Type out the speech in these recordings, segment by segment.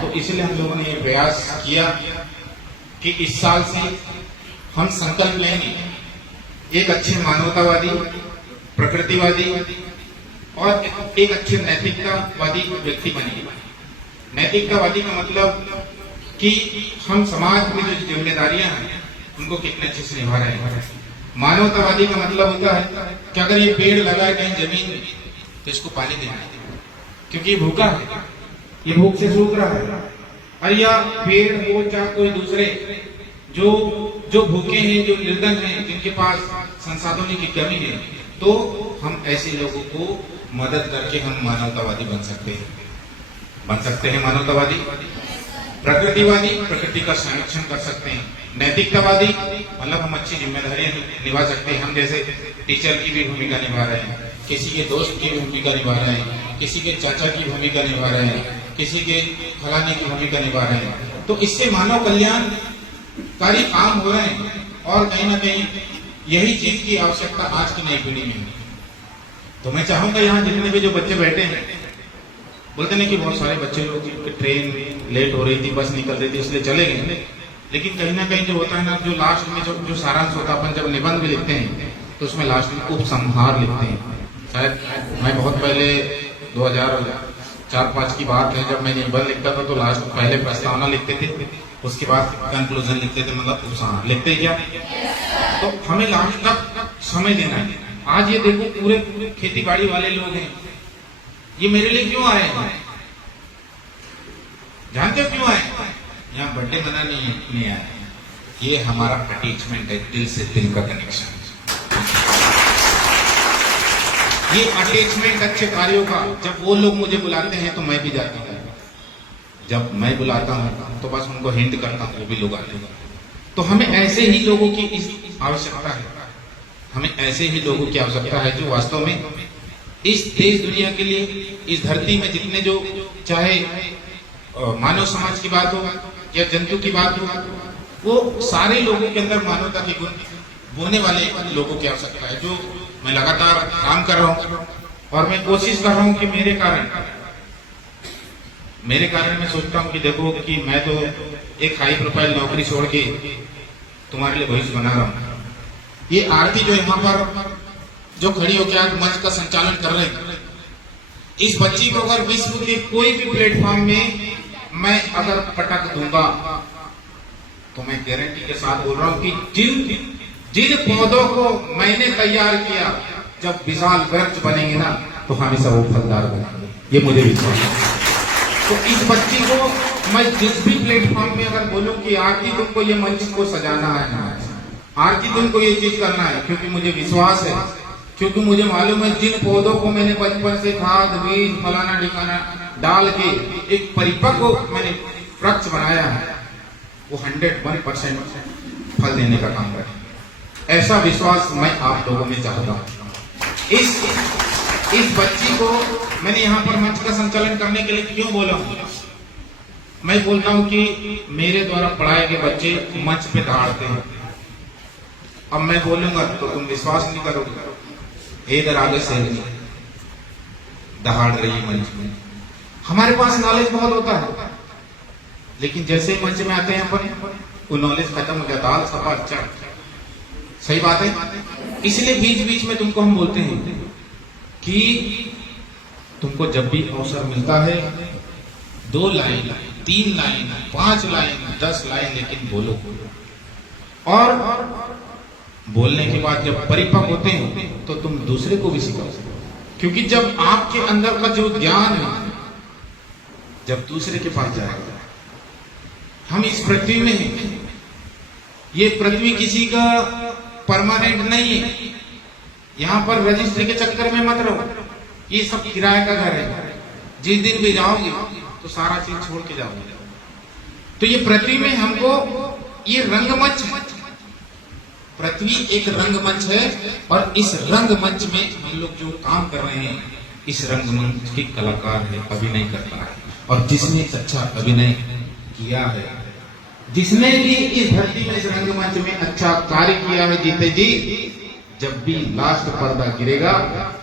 तो इसलिए हम लोगों ने ये प्रयास किया कि इस साल से हम संकल्प लेंगे एक अच्छे मानवतावादी, प्रकृतिवादी और एक अच्छे नैतिकतावादी व्यक्ति बनेंगे। नैतिकतावादी का मतलब कि हम समाज में जो जिम्मेदारियां हैं उनको कितने अच्छे से निभा रहे हैं। मानवतावादी का मतलब होता है कि अगर ये पेड़ लगाए कहीं जमीन में तो इसको पानी देना है, क्योंकि ये भूखा है, ये भूख से सूख रहा है। और या पेड़ हो चाहे कोई दूसरे जो भूखे हैं, जो निर्धन हैं, जिनके पास संसाधनों की कमी है, तो हम ऐसे लोगों को मदद करके हम मानवतावादी बन सकते हैं मानवतावादी। प्रकृतिवादी प्रकृति का संरक्षण कर सकते हैं। नैतिकतावादी मतलब हम अच्छी जिम्मेदारियां निभा सकते हैं। हम जैसे टीचर की भी भूमिका निभा रहे हैं, किसी के दोस्त की भूमिका निभा रहे हैं, किसी के चाचा की भूमिका निभा रहे हैं, किसी के फलाने की भूमिका निभा रहे हैं। तो इससे मानव कल्याणकारी काम हो रहे हैं और कहीं ना कहीं यही चीज की आवश्यकता आज की नई पीढ़ी में है। तो मैं चाहूंगा यहाँ जितने भी जो बच्चे बैठे हैं, बोलते नहीं कि बहुत सारे बच्चे लोग ट्रेन लेट हो रही थी, बस निकल रही थी इसलिए चले गए, लेकिन कहीं ना कहीं जो होता है ना, जो लास्ट में जो सारांश होता है, अपन जब निबंध भी लिखते हैं तो उसमें लास्ट में उपसंहार लिखते हैं। शायद मैं बहुत पहले 2004-5 की बात है, जब मैं निबंध लिखता था तो लास्ट पहले प्रस्तावना लिखते थे, उसके बाद कंक्लूजन लिखते थे, मतलब उपसंहार लिखते क्या। तो हमें लास्ट तक समय देना है। आज ये देखो पूरे खेती बाड़ी वाले लोग हैं, ये मेरे लिए क्यों आए हैं? जानते हो क्यों आए? यहाँ बर्थडे मनाने नहीं आए, ये हमारा अटैचमेंट है, दिल से दिल का कनेक्शन। ये अटैचमेंट अच्छे कार्यों का, जब वो लोग मुझे बुलाते हैं तो मैं भी जाता हूँ, जब मैं बुलाता हूँ तो बस उनको हिंट करता हूँ, वो भी लोग आते हैं। तो हमें ऐसे ही लोगों की इस आवश्यकता है, हमें ऐसे ही लोगों की आवश्यकता है जो वास्तव में इस देश दुनिया के लिए, इस धरती में जितने जो चाहे मानव समाज की बात हो या जंतु की बात हो, वो सारे लोगों के अंदर मानवता के गुण बोने वाले लोगों की आवश्यकता है। जो मैं लगातार काम कर रहा हूँ और मैं कोशिश कर रहा हूँ कि मेरे कारण मैं सोचता हूँ कि देखो कि मैं तो एक हाई प्रोफाइल नौकरी छोड़ के तुम्हारे लिए भविष्य बना रहा हूँ। ये आरती जो यहाँ पर जो खड़ी होकर आज मंच का संचालन कर रहे हैं, इस बच्ची को अगर विश्व के कोई भी प्लेटफॉर्म में मैं अगर पटक दूंगा तो मैं गारंटी के साथ बोल रहा हूं कि जिन पौधों को मैंने तैयार किया, जब विशाल वृक्ष बनेंगे ना तो हमेशा वो फलदार बनेंगे, ये मुझे विश्वास है। तो इस बच्ची को मैं जिस भी प्लेटफॉर्म में अगर बोलूं कि आरती तुमको ये मंच को सजाना है ना, आरती तुमको ये चीज करना है, क्योंकि मुझे विश्वास है, क्योंकि मुझे मालूम है जिन पौधों को मैंने बचपन से खाद बीज फलाना ठिकाना डाल के एक परिपक्व मैंने वृक्ष बनाया है, वो 101% फल देने का काम करे। ऐसा विश्वास मैं आप लोगों में चाहता हूँ। इस बच्ची को मैंने यहाँ पर मंच का संचालन करने के लिए क्यों बोला हूँ? मैं बोलता हूँ कि मेरे द्वारा पढ़ाए गए बच्चे मंच पे दहाड़ते हैं। अब मैं बोलूंगा तो तुम विश्वास नहीं करोगे, इधर आगे से दहाड़ रही है मंच में। हमारे पास नॉलेज बहुत होता है, लेकिन जैसे ही मंच में आते हैं अपन, वो नॉलेज खत्म हो जाता है। सफा अच्छा, सही बात है। इसलिए बीच बीच में तुमको हम बोलते हैं कि तुमको जब भी अवसर मिलता है 2 लाइन 3 लाइन 5 लाइन 10 लाइन लेकिन बोलो, और बोलने के बाद जब परिपक्व होते हैं तो तुम दूसरे को भी सिखाओ, क्योंकि जब आपके अंदर का जो ज्ञान है जब दूसरे के पास जाएगा। हम इस पृथ्वी में हैं, ये पृथ्वी किसी का परमानेंट नहीं है। यहाँ पर रजिस्ट्री के चक्कर में मत रहो, ये सब किराए का घर है। जिस दिन भी जाओगे तो सारा चीज छोड़ के जाओगे। तो ये पृथ्वी में हमको ये रंगमंच, पृथ्वी एक रंगमंच है, और इस रंगमंच में हम लोग जो काम कर रहे हैं, इस रंगमंच के कलाकार है, अभिनय करता है। और जिसने अच्छा अभिनय किया है, जिसने भी इस धरती में इस रंगमंच में अच्छा कार्य किया है, जीते जी, जब भी लास्ट पर्दा गिरेगा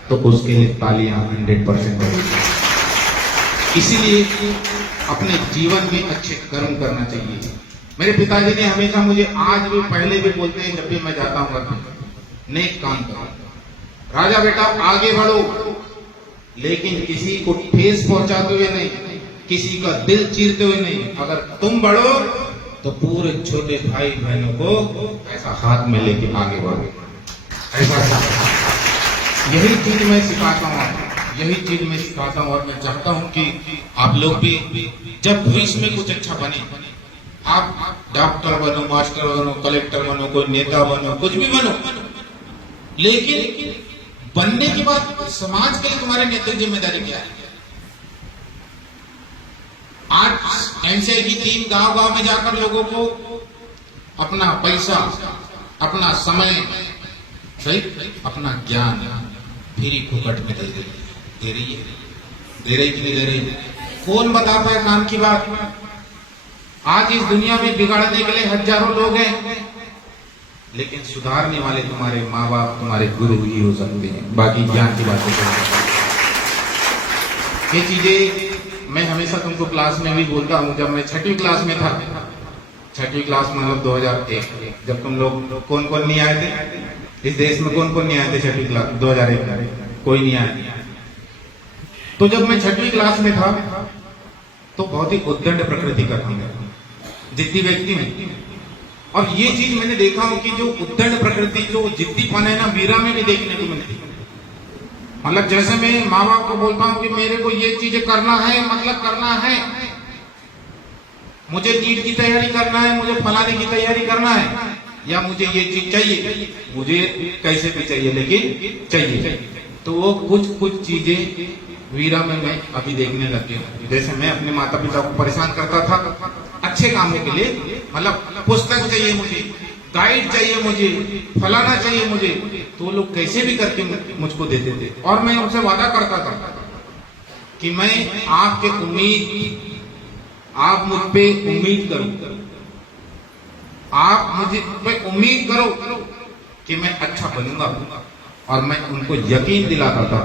तो उसके लिए तालियां 100% इसीलिए अपने जीवन में अच्छे कर्म करना चाहिए। मेरे पिताजी ने हमेशा मुझे आज भी पहले भी बोलते हैं जब भी मैं जाता हूं घर में, नेक काम करो राजा बेटा, आगे बढ़ो, लेकिन किसी को ठेस पहुंचाते हुए नहीं, किसी का दिल चीरते हुए नहीं। अगर तुम बढ़ो तो पूरे छोटे भाई बहनों को ऐसा हाथ में लेके आगे बढ़ो, ऐसा। यही चीज मैं सिखाता हूँ, यही चीज मैं सिखाता हूँ। और मैं चाहता हूँ कि आप लोग भी जब भविष्य में कुछ अच्छा बने, आप डॉक्टर बनो, मास्टर बनो, कलेक्टर बनो, कोई नेता बनो, कुछ भी बनो, लेकिन बनने के बाद समाज के लिए तुम्हारे नैतिक जिम्मेदारी क्या है? आज एमसीआई की टीम गांव गांव में जाकर लोगों को अपना पैसा, अपना समय, सही, अपना ज्ञान फ्री फुकट में दे रही है, दे रही कि नहीं दे रही? कौन बताता है काम की बात? आज इस दुनिया में बिगाड़ने के लिए हजारों लोग हैं, लेकिन सुधारने वाले तुम्हारे माँ बाप, तुम्हारे गुरु ही हो सकते हैं। बाकी ज्ञान की बातें ये चीजें मैं हमेशा तुमको क्लास में भी बोलता हूँ। जब मैं 6वीं क्लास में था, 6वीं क्लास मतलब 2001, जब तुम लोग कौन कौन नहीं आए थे इस देश में? कौन कौन नहीं आए थे 6वीं क्लास 2001? कोई नहीं आया। तो जब मैं 6वीं क्लास में था तो बहुत ही उद्दंड प्रकृति का था, जिद्दी व्यक्ति में। और ये चीज मैंने देखा हूं कि जो उद्दंड प्रकृति, जो जिद्दीपन है ना, वीरा में भी देखने को मिलती है। मतलब जैसे मैं माँ बाप को बोलता हूं कि मेरे को ये चीजें करना है, मतलब करना है, मुझे नीट की तैयारी करना है, मुझे फलाने की तैयारी करना है, या मुझे ये चीज चाहिए, मुझे कैसे भी चाहिए लेकिन चाहिए। तो वो कुछ चीजें वीरा में मैं अभी देखने लग गया। जैसे मैं अपने माता पिता को परेशान करता था अच्छे कामों के लिए, मतलब पुस्तक चाहिए मुझे, गाइड चाहिए मुझे, फलाना चाहिए मुझे, तो लोग कैसे भी करके मुझको देते थे। और मैं उनसे वादा करता था कि मैं आपके उम्मीद, आप मुझ पे उम्मीद करो, आप मुझे पे उम्मीद करो कि मैं अच्छा बनूंगा। और मैं उनको यकीन दिलाता था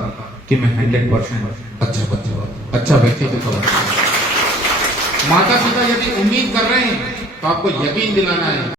कि मैं 100% अच्छा व्यक्ति बनूंगा। माता पिता यदि उम्मीद कर रहे हैं तो आपको यकीन दिलाना है